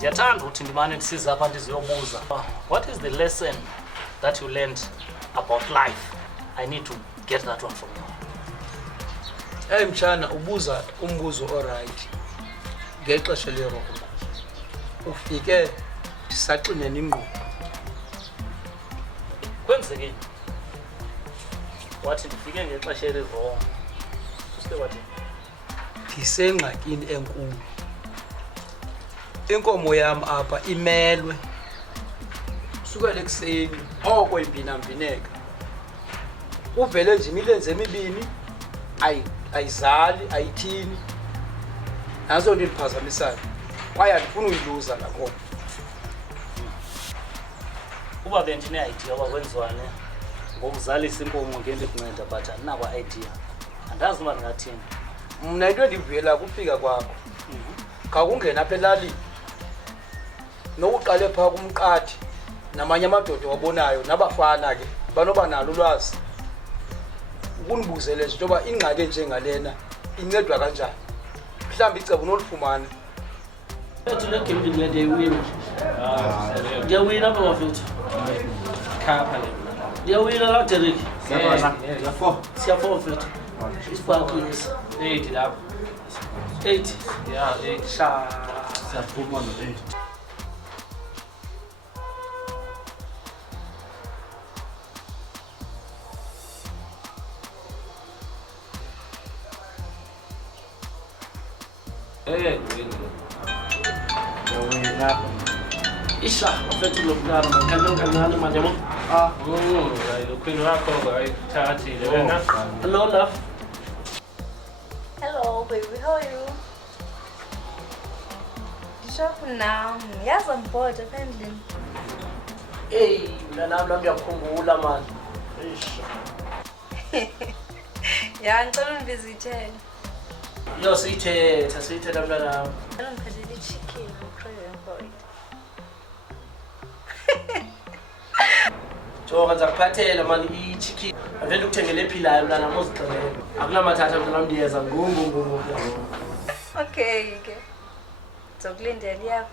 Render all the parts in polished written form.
Ndiyathanda ukuthi ndimane ndisiza apha ndiziyobuza. What is the lesson that you learned about life? I need to get that one from you. Hey mchana, ubuza umbuzo alright. Ngexesha lerongo. Ufike ndisaxinene ingqondo. Kwenzekeni? Wathi ndifike ngexesha elirong. Usike wathi Ngisengxakini enkulu. Inkomo yami apha imelwe. Sukele ekseni oko impinambineka. Uvele nje imilenze emibini ayizali ayithini. Nazo ndiphazamisayo. Kwaye andifuna uyiluza la nkomo. uba bendine idea kwakwenziwane ngokuzalisa inkomo ngento ekunceda but andinako idea. Andazi uba ndingathini. Mna into endivuyela kufika kwakho. Khakungena apha elalini. Nokuqale phaa kumqathi namanye amadoda wabonayo nabafana ke banoba nalo ulwazi. Ukunibuzele nje ngoba ingxaki njengalena incedwa kanjani. Mhlawumbe icebo nolifumana. Tule game ndiyawina. Ndiyawina bafethu. Khapha le. Ndiyawina la Derek. Siyafo fethu. Isibhaqisi 8 lapha. 8. Yeah, 8. Siyaphuma no 8. Isha, afethu lo mntana kancane manje yabo. Lo khwini wakho ayithathile wena. Hello love. Hello baby, how are you? Ndishaphi nam? Yazi I'm bored apparently. Hey, mntanami lami uyakhumbula manje. Ya ngicela ungivizithele. Yo siyithetha mntanami. Ngicela ngiphathele i-chicken, I'm craving for it. Jonga ngizakuphathela mani i-chicken. Avele ukuthengele ephilayo mntanami uzixelele. Akunamathatha mntanami ndiyeza ngungu. Okay ke. Ndizokulindela yakho.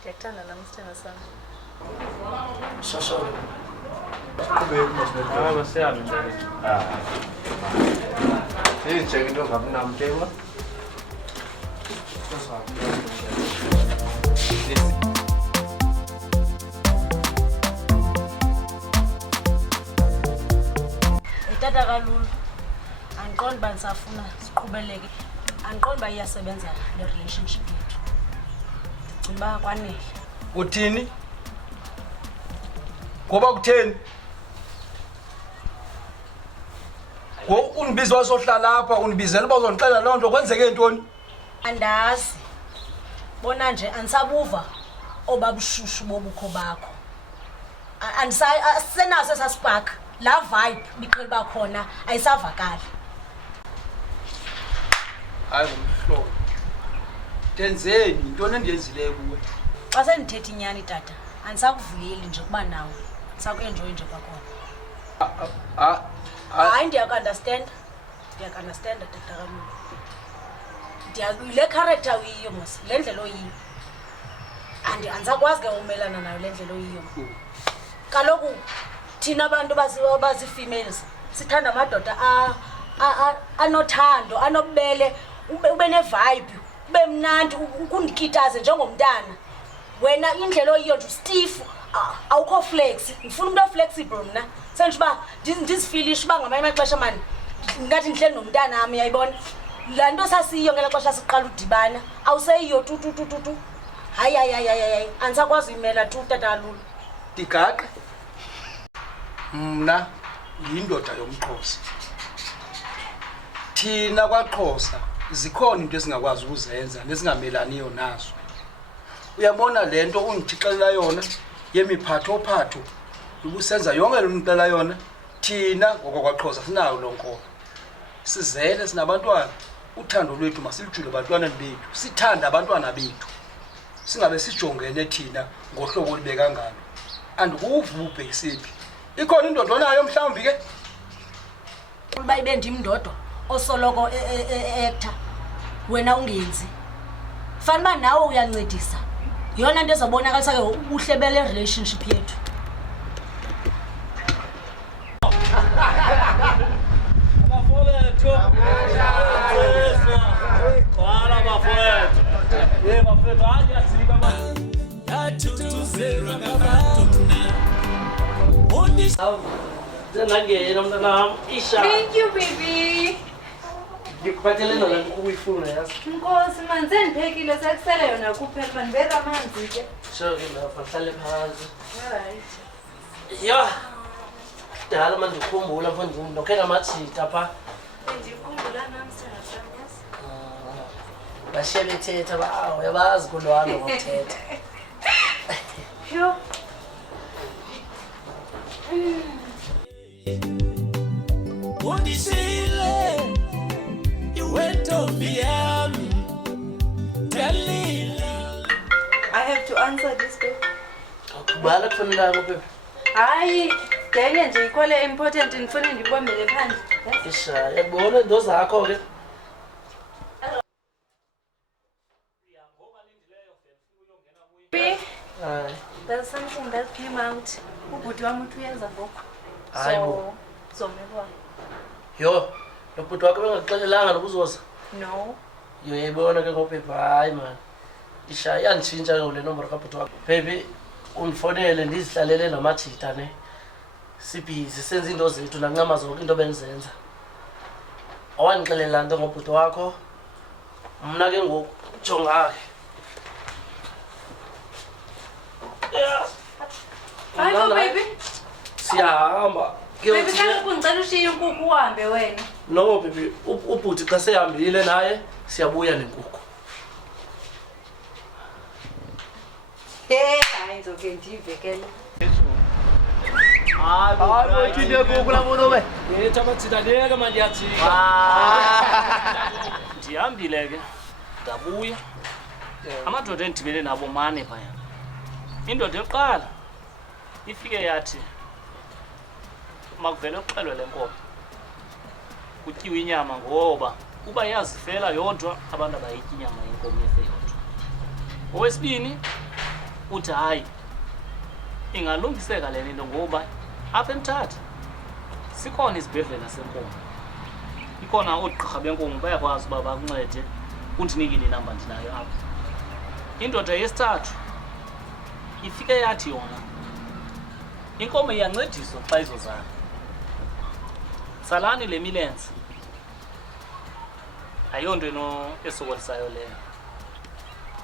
Ndiyakuthanda nami sithando sami. Shosho. Masiyami nje. Nje into ngabunamtema. Tata kalulu andiqondi uba ndisafuna siqhubeleke, andiqondi uba iyasebenza le relationship yethu. Ndicinga uba kwanele. Uthini? Ngoba kutheni? Unibizwa wasohlala apha unibizela uba uzondixelela loo nto kwenzeke ntoni? Andazi. Bona nje andisabuva obabushushu bobukho bakho. Asisenaso esaspark. La vibe biqhela ba khona ayisavakali. Hayi ngumhlobo. Tenzeni intoni endiyenzileyo kuwe? Xa sendithetha inyani tata, andisakuvuyeli nje kuba nawe. Ndisakuenjoy nje kwakhona. Hayi ndiyaku-understand. Ndiyaku-understand tata kalulu. Le character uyiyo mos, le ndlela oyiyo. Andisakwazi ke umelana nayo le ndlela oyiyo. Kaloku thina abantu bazi-females sithanda amadoda anothando, anobubele, ube ne-vibe, ube mnandi, ukundikitaze njengomntana. Wena indlela oyiyo nje stiff, awukho flex. Ngifuna umuntu oflexible mna. Senje uba ndizifilishe uba ngamanye amaxesha mani ngathi ndihleli nomntana wami, uyayibona. La nto sasiyiyo ngela xesha siqala udibana awuseyiyo tu. Hayi andisakwazi uyimela tu tata kalulu. Digaqe. Mna yindoda yomXhosa. Thina kwaXhosa zikhona into esingakwazi ukuzenza nesingamelaniyo nazo. Uyabona lento ungithixelela yona yemiphatho ubusenza yonke lo ntela yona. Thina ngokwaXhosa sinayo lonkomo. Sizele sinabantwana. Uthando lwethu masilijule abantwaneni bethu. Sithanda abantwana bethu. Singabe sijongene thina ngohlobo olibeka ngalo. Andikuvuphe isiphi. Ikhona indoda onayo mhlawumbi ke? Uba ibe ndimndodwa osoloko actor wena ungenzi. Fanele uba nawe uyancedisa. yona into ezabonakalisa ke ubuhle bele relationship yethu. Abafowethu. Wala bafowethu. Bafowethu ayasika manje. Yathuthuzela kabathuna. Nangena mntanami isha. Thank you, baby. Ngikuphathele nona ukuyifuna yazi. Nkosi manze ndiphekile sekusele yona kuphela mandibeka amanzi ke. Sho ke lapha hlale phansi. Alright. Ya. Dala manje ukhumbula mfundisi nokhe namathita pha. Ndikhumbula namhlanje yes. Bashiye bethetha ba uyabazi kulwana ngokuthetha. Yo. Undisile iwentombi yami Dalila. I have to answer this babe. Bala kufanele ngophe. Hayi, Daniel nje ikhole important ndifuna ndibombele phandle. Yes. Isha yakubona into zakho ke. There's something that came out. Ubhuti wami uthi uyenza ngoku. Hayibo. So mekwa. Yo, lobhuti wakho bengaxelelanga nokuzoza. No. Yo yayibona ke ngophepha hayi man. Isha yanitshintsha ke le number kabhuti wakho. Baby, unifonele ndizihlalele namathita ne. Sibhizi senza into zethu nancama zonke into benzenza. Awanixelela into ngobhuti wakho. Mna ke ngoku jongake. Yeah. Hayi baby. Siyahamba. Baby kaloku ngicela ushiye inkukhu uhambe wena. No baby, ubhuti xa sehambile naye siyabuya nenkukhu. Hayi ngizoke ndivekele. Hayi Uthinde kukula muntu we. Yethi amathita leke manje yathika. Ndihambile ke. Ndabuya. Amadoda endibene nabo mane phaya. Indoda yokuqala ifike yathi makuvele uxelwe lenkomo. Kutyiwe inyama ngoba uba yazifela yodwa abantu abayityi inyama yenkomo yefe yodwa. Owesibini uthi hayi ingalungiseka le nto ngoba apha eMthatha sikhona izibhedlela senkomo. Ikhona oogqirha benkomo bayakwazi uba bakuncede undinikile inamba ndinayo apha. Indoda yesithathu ifike yathi yona inkomo iyancediswa xa izozala. Salani le milenze. Ayonto esokolisayo leyo.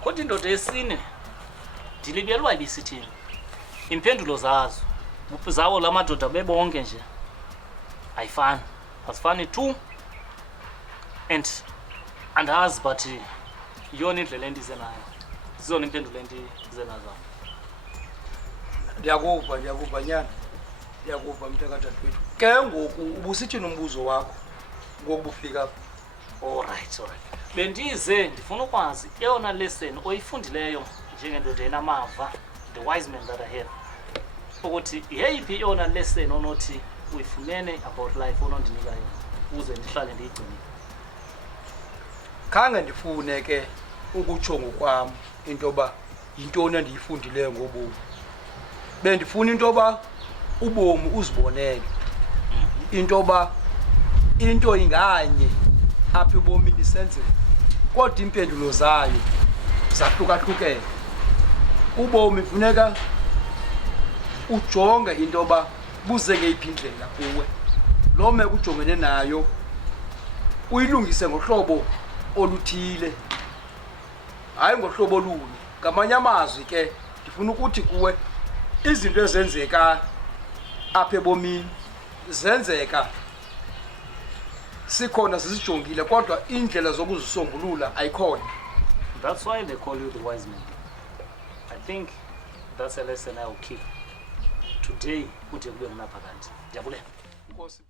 Kodwa indoda yesine ndilibelwa ibisithini. Impendulo zazo zawo lamadoda bebonke nje ayifani. Asifani tu and andazi but yona indlela endize nayo. Zizona impendulo endize nazo. Ndiyakuva nyana. Ndiyakuva mntakadadewethu. Ke ngoku ubusithini umbuzo wakho ngokubufika apha. Alright. Bendize ndifuna ukwazi eyona lesson oyifundileyo njengendoda enamava, the wise man that I have. Ukuthi yeyiphi eyona lesson onothi uyifumene about life onondinika yona uze ndihlale ndiyigcinile. Khange ndifune ke ukutsho ngokwami intoba yintoni endiyifundileyo ngobomi. Bendifuna intoba ubomi uzibonele. Intoba into inganye apha ebomini senzeka. Kodwa impendulo zayo zahlukahlukene. Ubomi funeka ujonge intoba buze ngeyiphi indlela kuwe. Lo meko ujongene nayo uyilungise ngohlobo oluthile. Hayi ngohlobo olunye. Ngamanye amazwi ke ndifuna ukuthi kuwe izinto ezenzeka apha ebomini zenzeka sikhona sizijongile kodwa indlela zokuzisombulula ayikhona. That's why they call you the wise man. I think that's a lesson I will keep today. Kude kube mna phakathi. Ndiyabulela. Nkosi.